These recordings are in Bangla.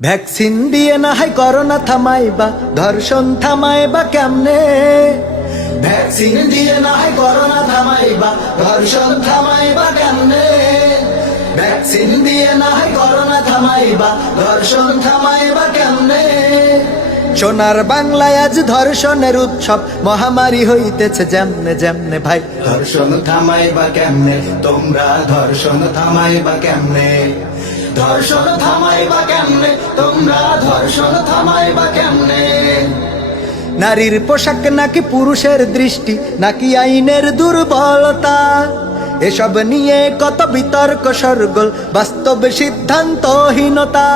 ভ্যাকসিন দিয়ে না হয় করোনা থামাইবা, ধর্ষণ থামাইবা কেমনে? ভ্যাকসিন দিয়ে না হয় করোনা থামাইবা, ধর্ষণ থামাইবা কেমনে? ভ্যাকসিন দিয়ে না হয় করোনা থামাইবা, ধর্ষণ থামাইবা কেমনে? সোনার বাংলায় আজ ধর্ষণের উৎসব, মহামারী হইতেছে যেমনে যেমনে ভাই। ধর্ষণ থামাইবা কেমনে তোমরা, ধর্ষণ থামাইবা কেমনে? ধর্ষণ থামাইবা কেমনে তোমরা, ধর্ষণ থামাইবা কেমনে? নারীর পোশাক নাকি পুরুষের দৃষ্টি, নাকি আইনের দুর্বলতা, এসব নিয়ে কত বিতর্ক সরগোল, বাস্তব সিদ্ধান্তহীনতা।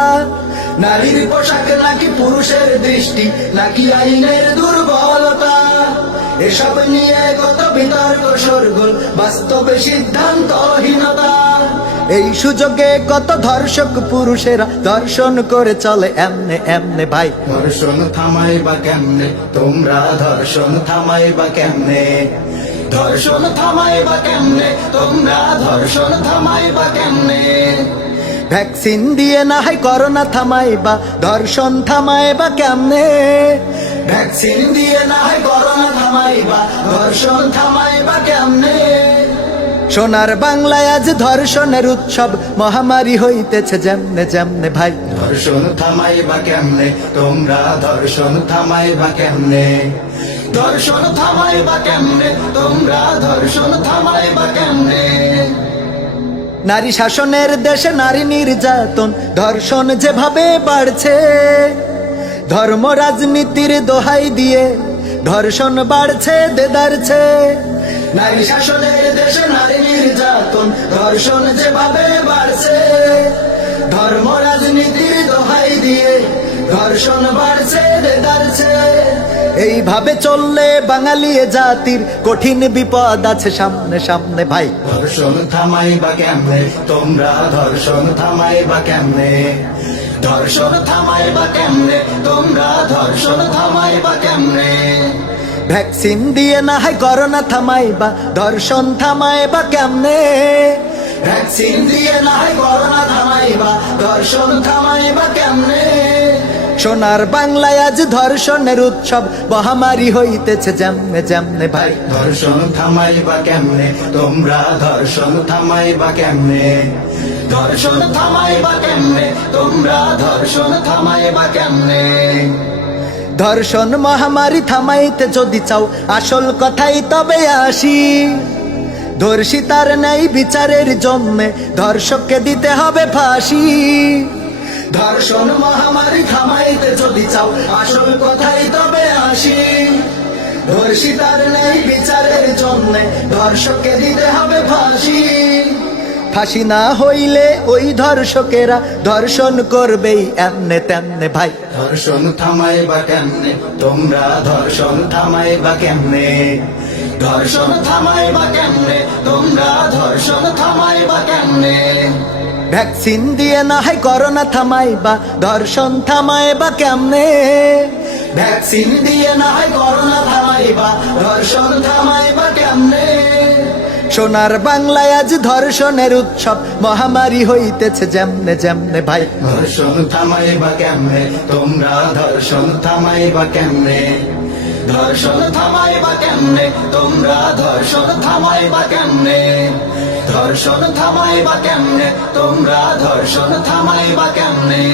নারীর পোশাক নাকি পুরুষের দৃষ্টি, নাকি আইনের দুর্বলতা, এসব নিয়ে কত বিতর্ক সরগোল, বাস্তবে সিদ্ধান্তহীনতা। এই সুযোগে কত ধর্ষক পুরুষেরা ধর্ষণ করে চলে এমনে এমনে ভাই। ধর্ষণ থামাইবা কেমনে তোমরা, ধর্ষণ থামাইবা কেমনে? ধর্ষণ থামাইবা কেমনে তোমরা, ধর্ষণ থামাইবা কেমনে? ভ্যাকসিন দিয়ে না হয় করোনা থামাইবা, ধর্ষণ থামাইবা কেমনে? ভ্যাকসিন দিয়ে না হয় করোনা থামাইবা, ধর্ষণ থামাইবা কেমনে? সোনার বাংলায় আজ ধর্ষণের উৎসব, মহামারী হইতেছে যেমনে যেমনে ভাই। ধর্ষণ থামাইবা কেমনে তোমরা, ধর্ষণ থামাইবা কেমনে? ধর্ষণ থামাইবা কেমনে তোমরা, ধর্ষণ থামাইবা কেমনে? নারী শাসনের দেশে নারী নির্যাতন, ধর্ষণ যেভাবে বাড়ছে, ধর্ম রাজনীতির দোহাই দিয়ে ধর্ষণ বাড়ছে দেদারছে। নারী শাসনের দেশে নারী নির্যাতন, ধর্ষণ যেভাবে বাড়ছে, ধর্ম রাজনীতির দোহাই দিয়ে ধর্ষণ বাড়ছে দেদারছে। এইভাবে চললে বাঙালি জাতির কঠিন বিপদ আছে সামনে সামনে ভাই। ধর্ষণ থামাইবা কেমনে তোমরা, ধর্ষণ থামাইবা কেমনে? ধর্ষণ থামাইবা কেমনে তোমরা, ধর্ষণ থামাইবা কেমনে? ভ্যাকসিন দিয়ে না হয় করোনা থামাইবা, ধর্ষণ থামাইবা কেমনে? ভ্যাকসিন দিয়ে না হয় করোনা থামাইবা, ধর্ষণ থামাইবা কেমনে? সোনার বাংলায় আজ ধর্ষণের উৎসব, মহামারী হইতেছে যেমনে যেমনে ভাই। ধর্ষণ থামাইবা কেমনে তোমরা, ধর্ষণ থামাইবা কেমনে? ধর্ষণ থামাইবা কেমনে তোমরা, ধর্ষণ থামাইবা কেমনে? ধর্ষণ মহামারী থামাইতে যদি চাও, আসল কথাই তবে আসি। ধর্ষিতার ন্যায় বিচারের জন্যে ধর্ষককে দিতে হবে ফাঁসি। ধর্ষণ মহামারী থামাইতে যদি চাও, আসল কথাই তবে আসি। ধর্ষিতার নেই বিচারের জন্য ধর্ষককে দিতে হবে ফাঁসি। ফাঁসি না হইলে ওই ধর্ষকেরা ধর্ষণ করবেই এমনে তেমনে ভাই। ধর্ষণ থামাইবা কেমনে তোমরা, ধর্ষণ থামাইবা কেমনে? ধর্ষণ থামাইবা কেমনে তোমরা, ধর্ষণ থামাইবা কেমনে? ভ্যাকসিন দিয়ে না হয় করোনা থামাইবা, ধর্ষণ থামাইবা কেমনে? ভ্যাকসিন দিয়ে না হয় করোনা থামাইবা, ধর্ষণ থামাইবা কেমনে? সোনার বাংলায় আজ ধর্ষণের উৎসব, মহামারী হইতেছে যেমনে যেমনে ভাই। ধর্ষণ থামাইবা কেমনে তোমরা, ধর্ষণ থামাইবা কেমনে? ধর্ষণ থামাইবা কেমনে তোমরা, ধর্ষণ থামাইবা কেমনে? ধর্ষণ থামাইবা কেমনে তোমরা, ধর্ষণ থামাইবা কেমনে?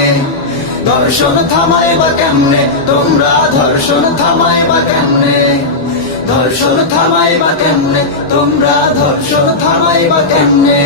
ধর্ষণ থামাইবা কেমনে তোমরা, ধর্ষণ থামাইবা কেমনে? ধর্ষণ থামাইবা কেমনে তোমরা, ধর্ষণ থামাইবা কেমনে?